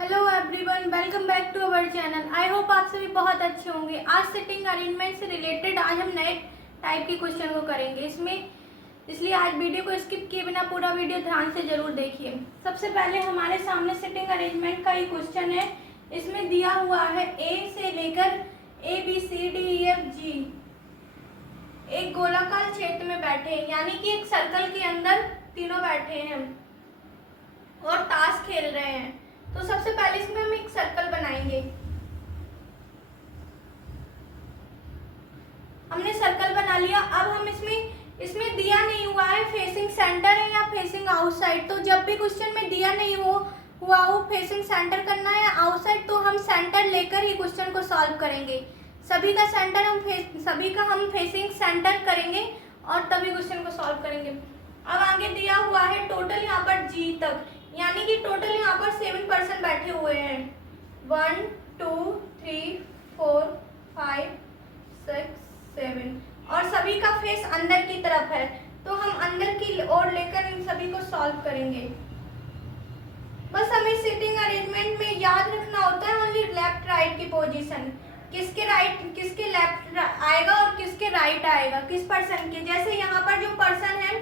Hello everyone, welcome back to our channel. I hope आप सभी बहुत अच्छे होंगे। आज सिटिंग अरेंजमेंट से रिलेटेड आज हम नए टाइप के क्वेश्चन को करेंगे इसलिए आज वीडियो को स्किप किए बिना पूरा वीडियो ध्यान से जरूर देखिए। सबसे पहले हमारे सामने सिटिंग अरेंजमेंट का ही क्वेश्चन है। इसमें दिया हुआ है ए से लेकर ABCDEFG एक गोलाकार क्षेत्र में बैठे हैं, यानी कि एक सर्कल के अंदर तीनों बैठे हैं और ताश खेल रहे हैं। तो सबसे पहले इसमें हम एक सर्कल बनाएंगे। हमने सर्कल बना लिया। अब हम इसमें दिया नहीं हुआ है फेसिंग सेंटर है या फेसिंग आउटसाइड। तो जब भी क्वेश्चन में दिया नहीं हुआ हो फेसिंग सेंटर करना है या आउटसाइड, तो हम सेंटर लेकर ही क्वेश्चन को सॉल्व करेंगे। सभी का हम फेसिंग सेंटर करेंगे और तभी क्वेश्चन को सॉल्व करेंगे। अब आगे दिया हुआ है टोटल यहाँ पर G तक, यानी कि टोटल यहाँ पर 7 पर्सन बैठे हुए हैं। 1 2 3 4 5 6 7 और सभी का फेस अंदर की तरफ है, तो हम अंदर की ओर लेकर इन सभी को सॉल्व करेंगे। बस हमें सिटिंग अरेंजमेंट में याद रखना होता है ओनली लेफ्ट राइट की पोजीशन, किसके लेफ्ट आएगा और किसके राइट आएगा, किस पर्सन के। जैसे यहाँ पर जो पर्सन है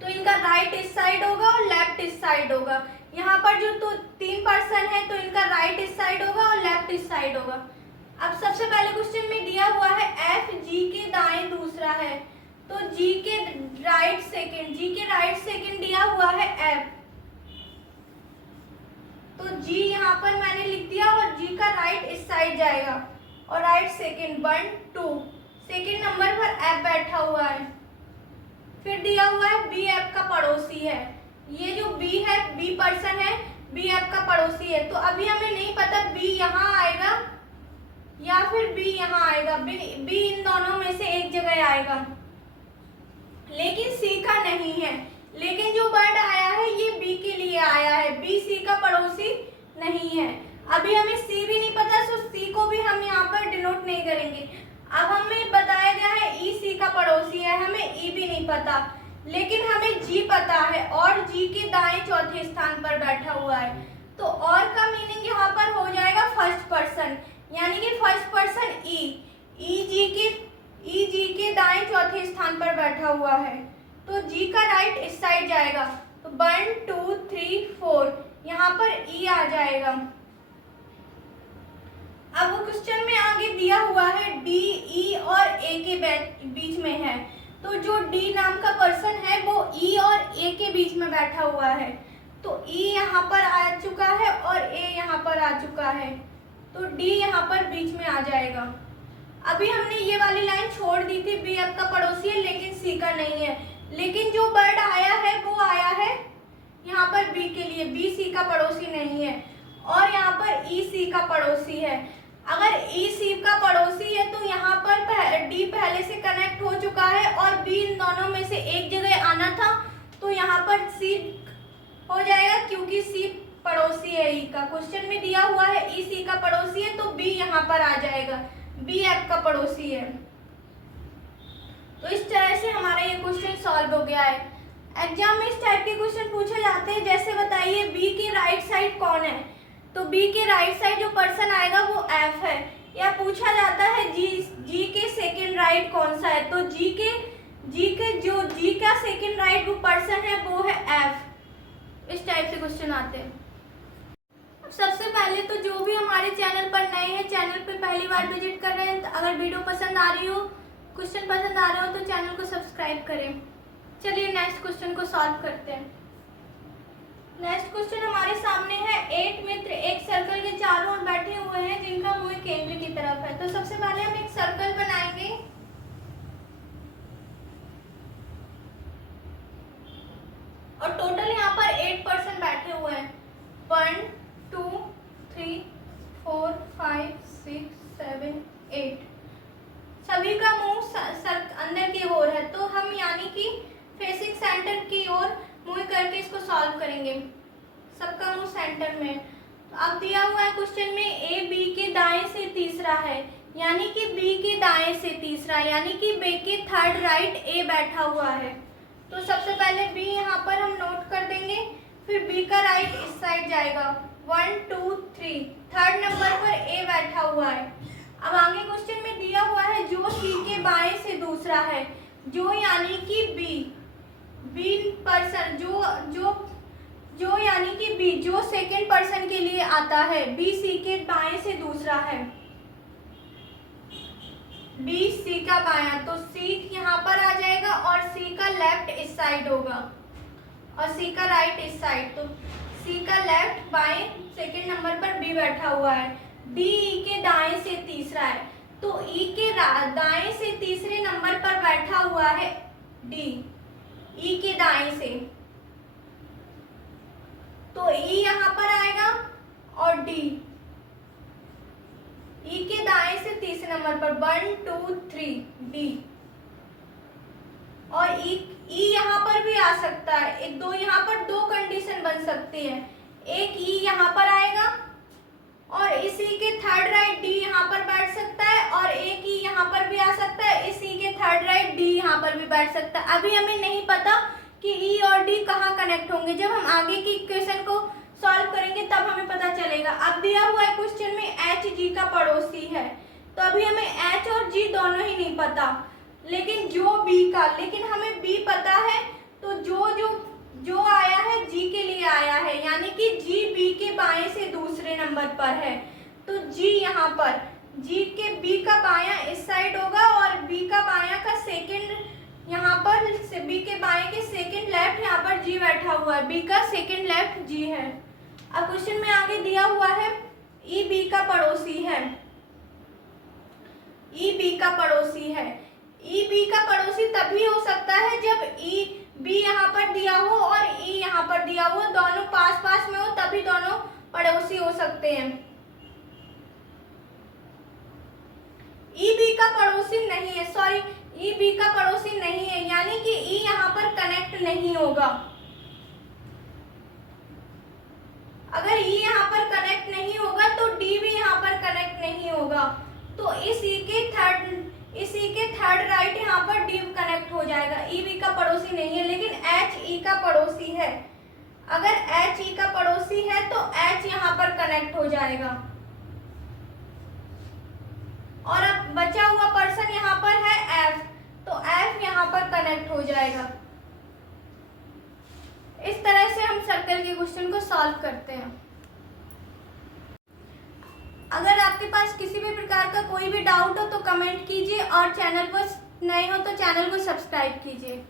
तो इनका राइट इस साइड होगा और लेफ्ट इस साइड होगा। यहाँ पर जो तो 3 पर्सन है तो इनका राइट इस साइड होगा और लेफ्ट इस साइड होगा। अब सबसे पहले क्वेश्चन में दिया हुआ है F G के दाएं दूसरा है, तो G के राइट सेकंड दिया हुआ है F, तो G यहाँ पर मैंने लिख दिया और G का राइट इस साइड जाएगा और राइट सेकंड 1 2 सेकंड नंबर पर F बैठा हुआ है। फिर दिया हुआ है B F का पड़ोसी है। ये जो B है B पर्सन है, B F का पड़ोसी है। तो अभी हमें नहीं पता B यहाँ आएगा या फिर B यहाँ आएगा। B इन दोनों में से एक जगह आएगा, लेकिन C का नहीं है। लेकिन जो वर्ड आया है ये B के लिए आया है, B C का पड़ोसी नहीं है। अभी हमें C भी नहीं पता, तो C को भी हम यहाँ पर डिनोट नहीं करेंगे। अब हमें बताया गया है E C का पड़ोसी है, हमें E भी नहीं पता, लेकिन हमें G पता है और G के दाएं चौथे स्थान पर बैठा हुआ है। तो और का मीनिंग यहाँ पर हो जाएगा फर्स्ट पर्सन, यानी कि फर्स्ट पर्सन E G के दाएं चौथे स्थान पर बैठा हुआ है, तो G का राइट इस साइड जाएगा। तो 1 2 3 4 यहाँ पर E आ जाएगा। अब वो क्वेश्चन में आगे दिया हुआ है D E और A के बीच में है, तो जो D नाम का पर्सन है वो E और A के बीच में बैठा हुआ है, तो E यहाँ पर आ चुका है और A यहाँ पर आ चुका है, तो D यहाँ पर बीच में आ जाएगा। अभी हमने ये वाली लाइन छोड़ दी थी, B F का पड़ोसी है लेकिन C का नहीं है, लेकिन जो वर्ड आया है वो आया है यहाँ पर B के लिए, B C का पड़ोसी नहीं है और यहाँ पर E C का पड़ोसी है। अगर E C का पड़ोसी है तो यहाँ पर D पहले से कनेक्ट हो चुका है और B इन दोनों में से एक जगह आना था, तो यहाँ पर C हो जाएगा क्योंकि C पड़ोसी है E का। क्वेश्चन में दिया हुआ है E C का पड़ोसी है, तो B यहाँ पर आ जाएगा, B F का पड़ोसी है। तो इस तरह से हमारा ये क्वेश्चन सॉल्व हो गया है। एग्जाम में इस टाइप के क्वेश्चन पूछे जाते हैं, जैसे बताइए B के राइट साइड कौन है, तो B के राइट साइड जो पर्सन आएगा वो F है। या पूछा जाता है G के सेकंड राइट कौन सा है, तो G का सेकंड राइट वो पर्सन है वो है F। इस टाइप से क्वेश्चन आते हैं। अब सबसे पहले तो जो भी हमारे चैनल पर नए हैं, चैनल पे पहली बार विजिट कर रहे हैं, तो अगर वीडियो पसंद आ रही हो, क्वेश्चन पसंद आ रहे हो, तो चैनल को सब्सक्राइब करें। चलिए नेक्स्ट क्वेश्चन को सॉल्व करते हैं। नेक्स्ट क्वेश्चन हमारे सामने है 8 मित्र एक सर्कल के चारों ओर बैठे हुए हैं जिनका मुंह केंद्र की तरफ है। तो सबसे पहले हम एक सर्कल बनाएंगे और टोटल यहाँ पर 8 पर्सन बैठे हुए हैं। 1 2 3 4 5 6 7 8 सभी का मुंह अंदर की ओर है, तो हम यानी कि फेसिंग सेंटर की ओर मुंह करके इसको सॉल्व करेंगे। सबका मुंह सेंटर में। तो अब दिया हुआ है क्वेश्चन में A B के दाएं से तीसरा है, यानी कि B के दाएं से तीसरा, यानी कि B के थर्ड राइट A बैठा हुआ है। तो सबसे पहले B यहाँ पर हम नोट कर देंगे, फिर B का राइट इस साइड जाएगा 1 2 3, थर्ड नंबर पर ए बैठा हुआ है। अब आगे क्वेश्चन में दिया हुआ है जो सी के बाएं से दूसरा है, जो यानी कि बी पर्सन, जो यानी कि बी जो सेकंड पर्सन के लिए आता है, बी सी के बाएं से दूसरा है, बी सी का बायां, तो सी यहाँ पर आ जाएगा और सी का लेफ्ट इस साइड होगा और सी का राइट इस साइड। तो सी का लेफ्ट बाएं सेकंड नंबर पर बी बैठा हुआ है, डी ई के दाएं से तीसरा है, तो ई के दाएं से तीसरे नंबर पर बैठा हुआ है डी, ई के दाएं से, तो ई यहाँ पर आएगा और डी ई के दाएं से तीसरे नंबर पर 1 2 3 डी, और ई यहाँ पर भी आ सकता है। एक दो यहाँ पर दो कंडीशन बन सकती है, एक ई यहाँ पर आएगा और इसी के थर्ड राइट डी यहाँ पर बैठ सकता है, और एक ई यहाँ पर भी आ सकता है, इसी के थर्ड राइट डी यहाँ पर भी बैठ सकता है। अभी हमें नहीं पता कि ई और डी कहाँ कनेक्ट होंगे, जब हम आगे की इक्वेशन को सॉल्व करेंगे तब हमें पता चलेगा। अब दिया हुआ है क्वेश्चन में एच जी का पड़ोसी है, तो अभी हमें एच और जी दोनों ही नहीं पता, लेकिन जो बी का, लेकिन हमें बी पता है, तो जो आया है जी के लिए आया है, यानी कि जी बी के बाएं से दूसरे नंबर पर है, तो जी यहाँ पर जी के बी का बायां इस साइड होगा और बी का बायां का सेकंड यहाँ पर, बी के बाएं के सेकंड लेफ्ट यहाँ पर जी बैठा हुआ है, बी का सेकंड लेफ्ट जी है। अब क्वेश्चन में आगे दिया हुआ है ई बी का पड़ोसी है, ई बी का पड़ोसी है। ई बी का पड़ोसी तभी हो सकता है जब ई बी यहाँ पर दिया हो और ई यहाँ पर दिया हो, दोनों पास पास में हो, तभी दोनों पड़ोसी हो सकते हैं। ई बी का पड़ोसी नहीं है, सॉरी, ई बी का पड़ोसी नहीं है, यानी कि ई यहाँ पर कनेक्ट नहीं होगा। अगर ई यहाँ पर कनेक्ट नहीं होगा तो डी भी यहाँ पर कनेक्ट नहीं होगा, तो इसी के थर्ड राइट यहाँ पर डी कनेक्ट हो जाएगा। ई बी का पड़ोसी नहीं है, लेकिन एच ई का पड़ोसी है। अगर एच ई का पड़ोसी है तो एच यहाँ पर कनेक्ट हो जाएगा, और अब बचा हुआ पर्सन यहाँ पर है एफ, तो एफ यहाँ पर कनेक्ट हो जाएगा। इस तरह से हम सर्कल के क्वेश्चन को सॉल्व करते हैं। अगर आपके पास किसी भी प्रकार का कोई भी डाउट हो तो कमेंट कीजिए, और चैनल पर नए हो तो चैनल को सब्सक्राइब कीजिए।